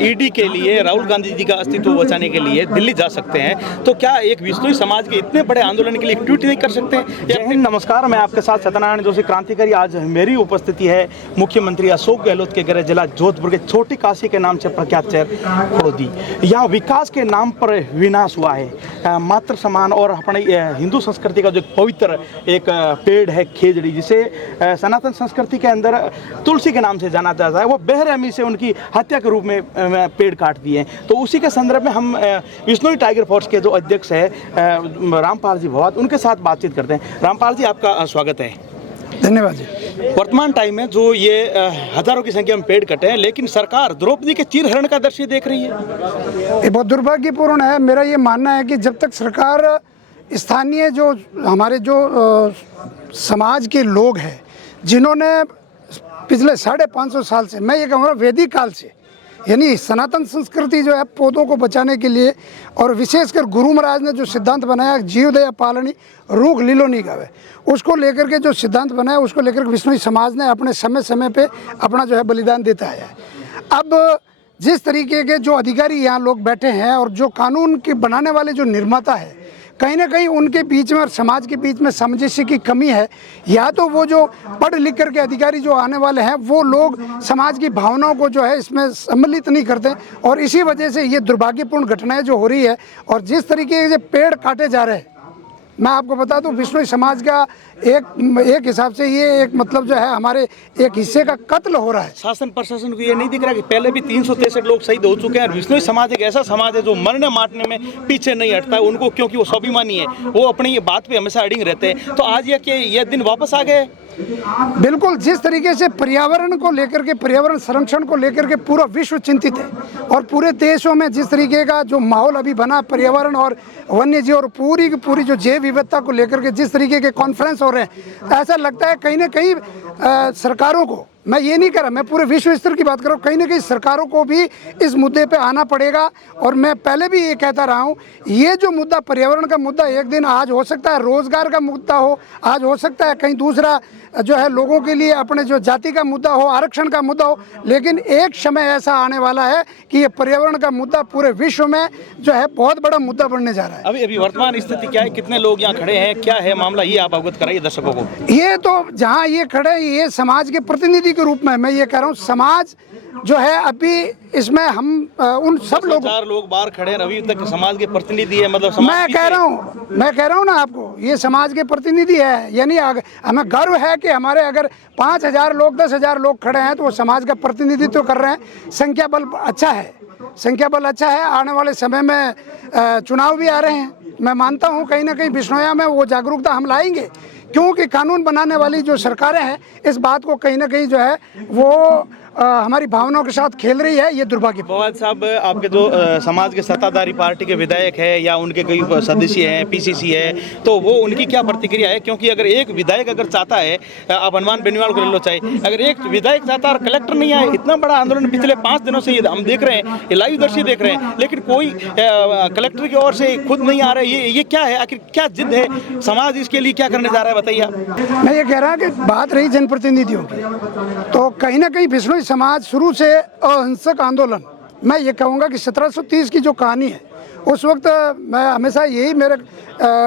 ED के लिए राहुल गांधी जी का अस्तित्व बचाने के लिए दिल्ली जा सकते हैं, तो क्या एक विश्नोई समाज के इतने बड़े आंदोलन के लिए एक ट्वीट नहीं कर सकते हैं? जय हिंद, नमस्कार। मैं आपके साथ सत्यनारायण जोशी, क्रांतिकारी। आज मेरी उपस्थिति है मुख्यमंत्री अशोक गहलोत के गृह जिला जोधपुर के छोटी काशी के नाम से प्रख्यात शहर खुड़ोदी। यहाँ विकास के नाम पर विनाश हुआ है। मातृ समान और अपने हिंदू संस्कृति का जो पवित्र एक पेड़ है खेजड़ी, जिसे सनातन संस्कृति के अंदर तुलसी के नाम से जाना जाता है, वो बेरहमी से उनकी हत्या के रूप में पेड़ काट दिए। तो उसी के संदर्भ में हम विश्नोई टाइगर फोर्स के जो अध्यक्ष है रामपाल जी भवात, उनके साथ बातचीत करते हैं। रामपाल जी, आपका स्वागत है। धन्यवाद जी। वर्तमान टाइम में जो ये हजारों की संख्या में पेड़ कटे हैं, लेकिन सरकार द्रौपदी के चीरहरण का दृश्य देख रही है। ये बहुत दुर्भाग्यपूर्ण है। मेरा ये मानना है कि जब तक सरकार स्थानीय जो हमारे जो समाज के लोग हैं, जिन्होंने पिछले 550 साल से, मैं ये कहूँगा वैदिक काल से, यानी सनातन संस्कृति जो है पौधों को बचाने के लिए, और विशेषकर गुरु महाराज ने जो सिद्धांत बनाया जीव दया पालनी रूख लीलो नहीं गावे, उसको लेकर के जो सिद्धांत बनाया, उसको लेकर के विश्नोई समाज ने अपने समय समय पे अपना जो है बलिदान देता है। अब जिस तरीके के जो अधिकारी यहाँ लोग बैठे हैं और जो कानून के बनाने वाले जो निर्माता है, कहीं ना कहीं उनके बीच में और समाज के बीच में सामंजस्य की कमी है। या तो वो जो पढ़ लिख करके अधिकारी जो आने वाले हैं, वो लोग समाज की भावनाओं को जो है इसमें सम्मिलित नहीं करते, और इसी वजह से ये दुर्भाग्यपूर्ण घटनाएं जो हो रही है। और जिस तरीके से पेड़ काटे जा रहे हैं, मैं आपको बता दूं, विश्नोई समाज का एक हिसाब से ये एक मतलब जो है हमारे एक हिस्से का कत्ल हो रहा है। शासन प्रशासन को ये नहीं दिख रहा कि पहले भी 363 लोग शहीद हो चुके हैं। विश्नोई समाज एक ऐसा समाज है जो मरने मारने में पीछे नहीं हटता है उनको, क्योंकि वो स्वाभिमानी है, वो अपनी ये बात पे हमेशा अड़िग रहते हैं। तो आज ये दिन वापस आ गए। बिल्कुल, जिस तरीके से पर्यावरण को लेकर के, पर्यावरण संरक्षण को लेकर के पूरा विश्व चिंतित है, और पूरे देशों में जिस तरीके का जो माहौल अभी बना पर्यावरण और वन्य जीव और पूरी की पूरी जो जैव विविधता को लेकर के जिस तरीके के कॉन्फ्रेंस हो रहे हैं, ऐसा लगता है कहीं ना कहीं सरकारों को, मैं ये नहीं कर रहा, मैं पूरे विश्व स्तर की बात कर रहा हूँ, कहीं ना कहीं सरकारों को भी इस मुद्दे पे आना पड़ेगा। और मैं पहले भी ये कहता रहा हूँ, ये जो मुद्दा पर्यावरण का मुद्दा एक दिन आज हो सकता है रोजगार का मुद्दा हो, आज हो सकता है कहीं दूसरा जो है लोगों के लिए अपने जो जाति का मुद्दा हो, आरक्षण का मुद्दा हो, लेकिन एक समय ऐसा आने वाला है कि ये पर्यावरण का मुद्दा पूरे विश्व में जो है बहुत बड़ा मुद्दा बनने जा रहा है। अभी वर्तमान स्थिति क्या है, कितने लोग यहाँ खड़े हैं, क्या है मामला, ये आप अवगत कराइए दर्शकों को। ये तो जहाँ ये खड़े, ये समाज के प्रतिनिधि के रूप में मैं ये कह रहा हूँ, समाज जो है अभी इसमें हम उन सब लोग 4 लोग बाहर खड़े हैं, अभी तक समाज के प्रतिनिधि है, मतलब मैं कह रहा हूँ ना आपको, ये समाज के प्रतिनिधि है। यानी हमें गर्व है कि हमारे अगर 5,000 लोग 10,000 लोग खड़े हैं तो वो समाज का प्रतिनिधित्व कर रहे हैं। संख्या बल अच्छा है, संख्या बल अच्छा है। आने वाले समय में चुनाव भी आ रहे हैं। मैं मानता हूँ कहीं ना कहीं बिश्नोया में वो जागरूकता हम लाएंगे, क्योंकि कानून बनाने वाली जो सरकारें हैं इस बात को कहीं ना कहीं जो है वो हमारी भावनाओं के साथ खेल रही है। ये दुर्भाग्य। भवात साहब, आपके जो समाज के सत्ताधारी पार्टी के विधायक है या उनके कोई सदस्य हैं, पीसीसी है, तो वो उनकी क्या प्रतिक्रिया है? क्योंकि अगर एक विधायक अगर चाहता है, आप हनुमान बेनीवाल को ले लो चाहे, अगर एक विधायक चाहता है और कलेक्टर नहीं आए, इतना बड़ा आंदोलन पिछले 5 दिनों से हम देख रहे हैं, ये लाइव दृश्य देख रहे हैं, लेकिन कोई कलेक्टर की ओर से खुद नहीं आ रहा है। ये क्या है, आखिर क्या जिद है? समाज इसके लिए क्या करने जा रहा है, बताइए आप। मैं ये कह रहा हूँ कि बात रही जनप्रतिनिधियों की, तो कहीं ना कहीं विश्नोई समाज शुरू से अहिंसक आंदोलन, मैं ये कहूँगा कि 1730 की जो कहानी है, उस वक्त मैं हमेशा यही मेरे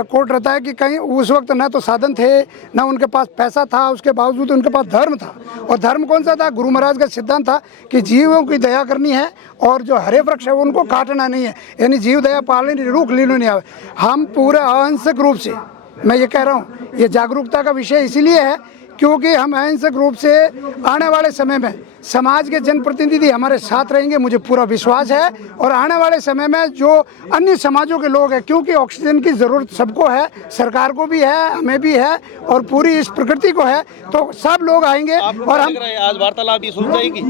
कोट रहता है कि कहीं उस वक्त न तो साधन थे, न उनके पास पैसा था, उसके बावजूद उनके पास धर्म था। और धर्म कौन सा था? गुरु महाराज का सिद्धांत था कि जीवों की दया करनी है और जो हरे वृक्ष है उनको काटना नहीं है, यानी जीव दया पालनी रूख लीलो नहीं आवे। हम पूरे अहिंसक रूप से, मैं ये कह रहा हूँ, ये जागरूकता का विषय इसीलिए है क्योंकि हम अहिंसक रूप से आने वाले समय में समाज के जनप्रतिनिधि हमारे साथ रहेंगे, मुझे पूरा विश्वास है। और आने वाले समय में जो अन्य समाजों के लोग हैं, क्योंकि ऑक्सीजन की ज़रूरत सबको है, सरकार को भी है, हमें भी है और पूरी इस प्रकृति को है, तो सब लोग आएंगे। और हम आज वार्तालाप सुन जाएगी,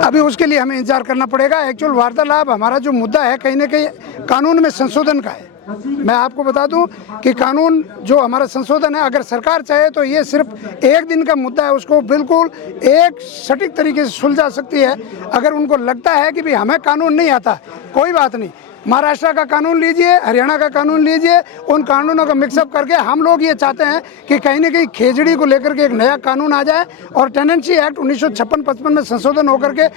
अभी उसके लिए हमें इंतजार करना पड़ेगा। एक्चुअल वार्तालाप हमारा जो मुद्दा है कहीं ना कहीं कानून में संशोधन का है। मैं आपको बता दूं कि कानून जो हमारा संशोधन है, अगर सरकार चाहे तो ये सिर्फ एक दिन का मुद्दा है, उसको बिल्कुल एक सटीक तरीके से सुलझा सकती है। अगर उनको लगता है कि भाई हमें कानून नहीं आता, कोई बात नहीं, महाराष्ट्र का कानून लीजिए, हरियाणा का कानून लीजिए, उन कानूनों का मिक्सअप करके हम लोग ये चाहते हैं कि कहीं ना कहीं खेजड़ी को लेकर के एक नया कानून आ जाए और टेनेंसी एक्ट 1956-55 में संशोधन होकर के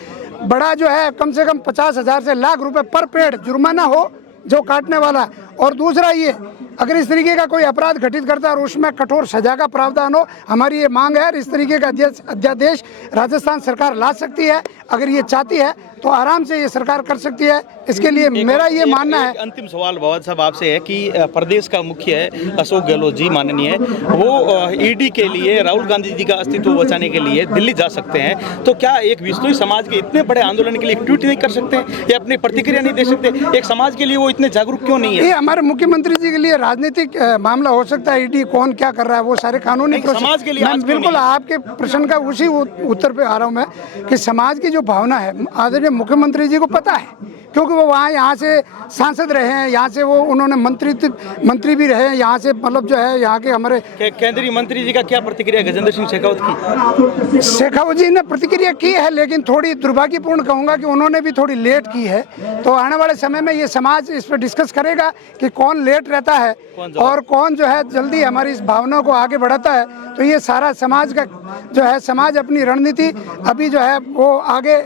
बड़ा जो है कम से कम 50,000 से लाख रुपए पर पेड़ जुर्माना हो जो काटने वाला। और दूसरा ये, अगर इस तरीके का कोई अपराध घटित करता है और उसमें कठोर सजा का प्रावधान हो, हमारी ये मांग है। इस तरीके का अध्यादेश राजस्थान सरकार ला सकती है, अगर ये चाहती है तो आराम से ये सरकार कर सकती है। इसके लिए मेरा ये मानना है। अंतिम सवाल भगवत साहब आपसे है कि प्रदेश का मुख्य है अशोक गहलोत जी माननीय, वो ईडी के लिए राहुल गांधी जी का अस्तित्व बचाने के लिए दिल्ली जा सकते हैं, तो क्या एक विश्नोई समाज के इतने बड़े आंदोलन के लिए एक ट्वीट नहीं कर सकते या अपनी प्रतिक्रिया नहीं दे सकते? एक समाज के लिए वो इतने जागरूक क्यों नहीं है? ये हमारे मुख्यमंत्री जी के लिए राजनीतिक मामला हो सकता है, ईडी कौन क्या कर रहा है वो सारे कानूनी समाज के लिए मैं बिल्कुल आपके प्रश्न का उसी उत्तर पे आ रहा हूँ मैं कि समाज की जो भावना है आदरणीय मुख्यमंत्री जी को पता है, क्योंकि वो वहाँ यहाँ से सांसद रहे हैं, यहाँ से वो उन्होंने मंत्री भी रहे हैं, यहाँ से मतलब जो है यहाँ के हमारे केंद्रीय मंत्री जी का क्या प्रतिक्रिया गजेंद्र सिंह शेखावत की? शेखावत जी ने प्रतिक्रिया की है, लेकिन थोड़ी दुर्भाग्यपूर्ण कहूँगा कि उन्होंने भी थोड़ी लेट की है। तो आने वाले समय में ये समाज इस पर डिस्कस करेगा कि कौन लेट रहता है और कौन जो है जल्दी हमारी इस भावना को आगे बढ़ाता है। तो ये सारा समाज का जो है, समाज अपनी रणनीति अभी जो है वो आगे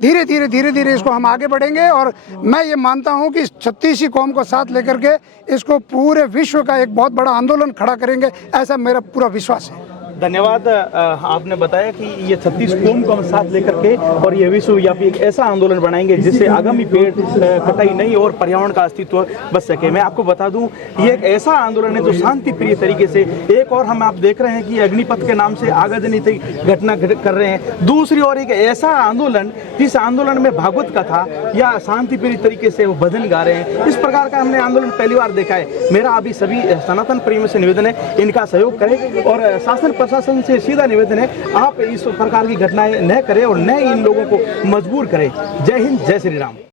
धीरे धीरे इसको हम आगे बढ़ेंगे। और मैं ये मानता हूँ कि 36 कौम को साथ लेकर के इसको पूरे विश्व का एक बहुत बड़ा आंदोलन खड़ा करेंगे, ऐसा मेरा पूरा विश्वास है। धन्यवाद। आपने बताया कि ये 36 कौम को हम साथ लेकर के और ये विश्वव्यापी एक ऐसा आंदोलन बनाएंगे जिससे आगामी पेड़ कटाई नहीं और पर्यावरण का अस्तित्व बच सके। मैं आपको बता दूं, ये एक ऐसा आंदोलन है जो शांति प्रिय तरीके से, एक और हम आप देख रहे हैं कि अग्निपथ के नाम से आगजनी घटना कर रहे हैं, दूसरी ओर एक ऐसा आंदोलन जिस आंदोलन में भागवत कथा या शांति प्रिय तरीके से वो भजन गा रहे हैं। इस प्रकार का हमने आंदोलन पहली बार देखा है। मेरा अभी सभी सनातन प्रेमियों से निवेदन है, इनका सहयोग करें और शासन प्रशासन से सीधा निवेदन है, आप इस प्रकार की घटनाएं न करें और न इन लोगों को मजबूर करें। जय हिंद, जय श्री राम।